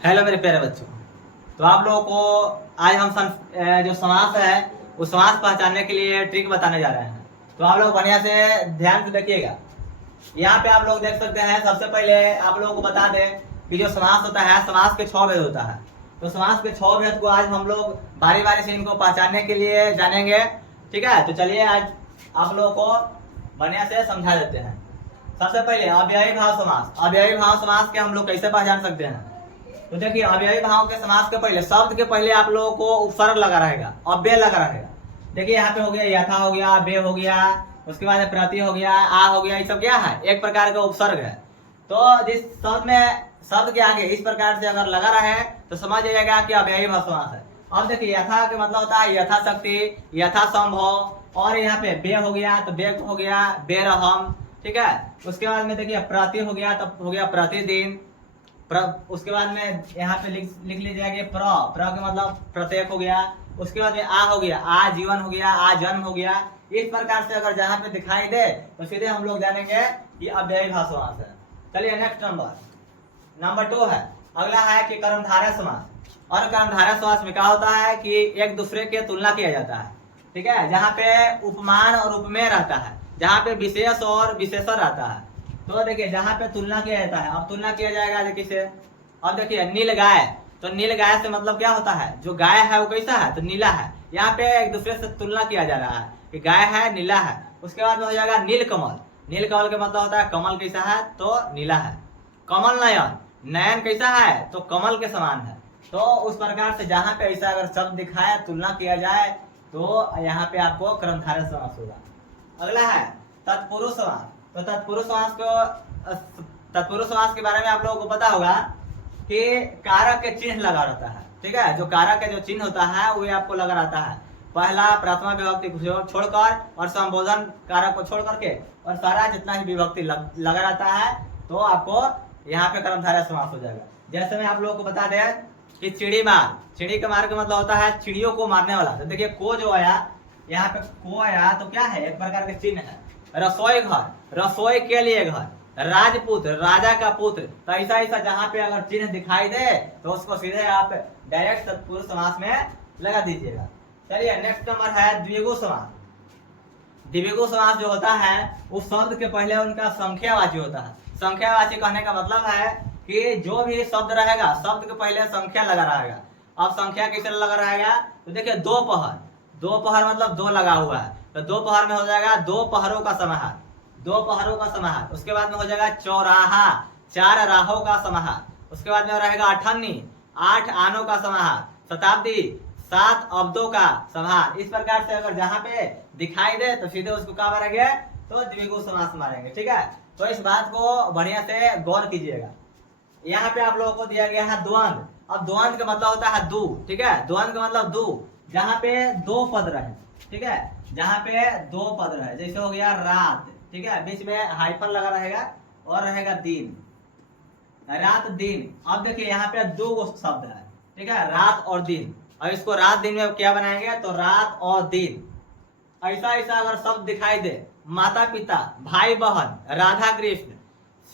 Hello मेरे प्यारे बच्चों। तो आप लोगों को आज हम जो समास है उस समास पहचानने के लिए ट्रिक बताने जा रहे हैं। तो आप लोग बढ़िया से ध्यान से देखिएगा। यहाँ पे आप लोग देख सकते हैं। सबसे पहले आप लोगों को बता दें कि जो समास होता है समास के 6 भेद होता है। तो समास के 6 भेद को आज हम लोग बारी बारी से इनको पहचानने के लिए जानेंगे। ठीक है, तो चलिए आज आप लोगों को बढ़िया से समझा देते हैं। सबसे पहले अव्ययी भाव समास। अव्ययी भाव समास के हम लोग कैसे पहचान सकते हैं? तो देखिए, अव्ययी भाव के समास के पहले शब्द के पहले आप लोगों को उपसर्ग लगा रहेगा, अव्यय लगा रहेगा। देखिए यहाँ पे हो गया यथा हो गया, बे हो गया, उसके बाद प्रति हो गया, आ हो गया। ये सब क्या है? एक प्रकार का उपसर्ग है। तो जिस शब्द में शब्द के आगे इस प्रकार से अगर लगा रहे तो समझ जाएगा कि अव्ययी भाव समास है। अब देखिए यथा का मतलब होता है यथाशक्ति, यथा संभव। और यहाँ पे बे हो गया तो बे हो गया बेरहम। ठीक है, उसके बाद में देखिए प्रति हो गया तो हो गया प्रतिदिन। उसके बाद में यहाँ पे लिख लीजिएगा कि प्र का मतलब प्रत्येक हो गया। उसके बाद में आ हो गया आजीवन हो गया, आजन्म हो गया। इस प्रकार से अगर जहाँ पे दिखाई दे तो सीधे हम लोग जानेंगे कि अव्ययी भाव समास है। चलिए नेक्स्ट नंबर 2 है। अगला है कि कर्मधारय समास। और कर्मधारय समास में क्या होता है कि एक दूसरे के तुलना किया जाता है। ठीक है, जहाँ पे उपमान और उपमेय रहता है, जहाँ पे विशेष और विशेषण रहता है। तो देखिए जहाँ पे तुलना किया जाता है, अब तुलना किया जाएगा देखिए से। अब देखिए नील गाय, तो नील गाय से मतलब क्या होता है? जो गाय है वो कैसा है? तो नीला है। यहाँ पे एक दूसरे से तुलना किया जा रहा है कि गाय है नीला है। उसके बाद में हो जाएगा नील कमल। नील कमल का मतलब होता है कमल कैसा है? तो नीला है। कमल नयन, नयन कैसा है? तो कमल के समान है। तो उस प्रकार से जहाँ पे ऐसा अगर शब्द दिखाए, तुलना किया जाए, तो यहाँ पे आपको कर्मधारय समास होगा। अगला है तत्पुरुष समास। तो तत्पुरुष समास के बारे में आप लोगों को पता होगा कि कारक के चिन्ह लगा रहता है। ठीक है, जो कारक के जो चिन्ह होता है वो आपको लगा रहता है। पहला प्रथमा विभक्ति को छोड़कर और संबोधन कारक को छोड़ करके और सारा जितना ही विभक्ति लगा रहता है तो आपको यहाँ पे कर्मधारय समास हो जाएगा। जैसे मैं आप लोगों को बता दें कि चिड़ी मार, चिड़ी का मार का मतलब होता है चिड़ियों को मारने वाला। तो देखिए को जो आया, यहाँ पे को आया तो क्या है? एक प्रकार के चिन्ह है। रसोई घर, रसोई के लिए घर। राजपुत्र, राजा का पुत्र। तो ऐसा ऐसा जहाँ पे अगर चिन्ह दिखाई दे तो उसको सीधे आप डायरेक्ट तत्पुरुष समास में लगा दीजिएगा। चलिए नेक्स्ट नंबर है द्विगु समास। द्विगु समास जो होता है उस शब्द के पहले उनका संख्यावाची होता है। संख्यावाची कहने का मतलब है कि जो भी शब्द रहेगा शब्द के पहले संख्या लगा रहेगा। अब संख्या कैसे लगा रहेगा? तो देखिए दोपहर, दोपहर मतलब दो लगा हुआ है। तो दोपहर में हो जाएगा दो पहरों का समाहार, दो पहरों का समाहार। उसके बाद में हो जाएगा चौराहा, चार राहों का समाहार। उसके बाद में रहेगा अठन्नी, 8 आनों का समाहार। शताब्दी, 7 अब्दों का समाहार। इस प्रकार से अगर जहाँ पे दिखाई दे तो सीधे उसको क्या मारेंगे? तो द्विगु समास मारेंगे। ठीक है, तो इस बात को बढ़िया से गौर कीजिएगा। यहाँ पे आप लोगों को दिया गया है द्वंद। अब द्वंद का मतलब होता है दो। ठीक है, द्वंद का मतलब दो, जहाँ पे दो पद रहे। ठीक है, जहाँ पे दो पद रहे, जैसे हो गया रात। ठीक है, बीच में हाइफन लगा रहेगा और रहेगा दिन, रात दिन। अब देखिए यहाँ पे दो शब्द है। ठीक है, रात और दिन। और इसको रात दिन में क्या बनाएंगे? तो रात और दिन। ऐसा ऐसा अगर शब्द दिखाई दे, माता पिता, भाई बहन, राधा कृष्ण,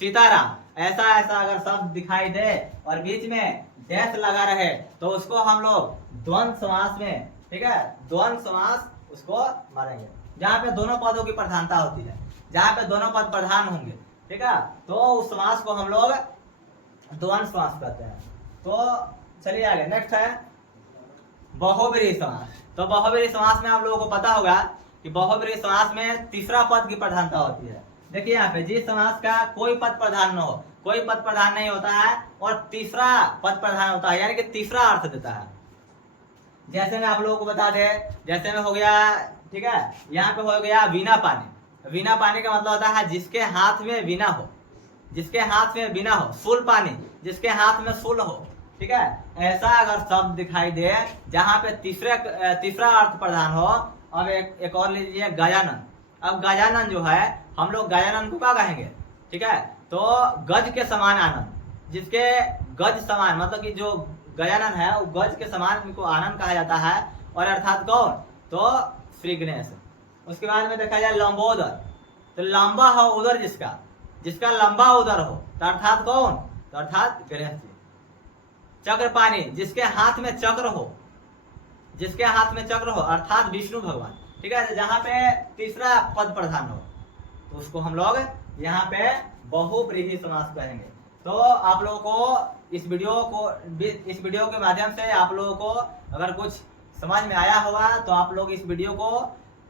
सीताराम, ऐसा ऐसा अगर शब्द दिखाई दे और बीच में डैश लगा रहे तो उसको हम लोग द्वंद्व समास में, ठीक है, द्वंद्व समास उसको मारेंगे। जहाँ पे दोनों पदों की प्रधानता होती है, जहाँ पे दोनों पद प्रधान होंगे। ठीक है, तो उस समास को हम लोग द्वंद्व समास कहते हैं। तो चलिए आगे नेक्स्ट है बहुब्रीहि समास। तो बहुब्रीहि समास में आप लोगों को पता होगा कि बहुब्रीहि समास में तीसरा पद की प्रधानता होती है। देखिए यहाँ पे जिस समास का कोई पद प्रधान न हो, कोई पद प्रधान नहीं होता है और तीसरा पद प्रधान होता है, यानी कि तीसरा अर्थ देता है। जैसे मैं आप लोगों को बता दे, जैसे में हो गया, ठीक है, यहाँ पे हो गया वीणा पानी। वीणा पानी का मतलब होता है जिसके हाथ में वीणा हो, जिसके हाथ में वीणा हो। शूल पानी, जिसके हाथ में शूल हो। ठीक है, ऐसा अगर शब्द दिखाई दे जहाँ पे तीसरा अर्थ प्रधान हो। अब एक और लीजिए गजानन। अब गजानन जो है हम लोग गजानन को क्या कहेंगे? ठीक है, तो गज के समान आनंद, जिसके गज समान मतलब कि जो गजानन है वो गज के समान उनको आनंद कहा जाता है। और अर्थात कौन? तो श्री गणेश। उसके बाद में देखा जाए लंबोदर, तो लंबा हो उदर जिसका, जिसका लंबा उदर हो, तो अर्थात कौन? तो अर्थात गणेश जी। चक्रपाणी, जिसके हाथ में चक्र हो, जिसके हाथ में चक्र हो अर्थात विष्णु भगवान, ठीक है, जहाँ पे तीसरा पद प्रधान हो तो उसको हम लोग यहाँ पे बहुव्रीहि समास कहेंगे। तो आप लोगों को इस वीडियो के माध्यम से आप लोगों को अगर कुछ समझ में आया होगा तो आप लोग इस वीडियो को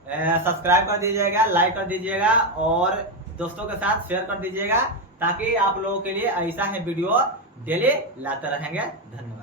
सब्सक्राइब कर दीजिएगा, लाइक कर दीजिएगा और दोस्तों के साथ शेयर कर दीजिएगा, ताकि आप लोगों के लिए ऐसा ही वीडियो डेली लाते रहेंगे। धन्यवाद।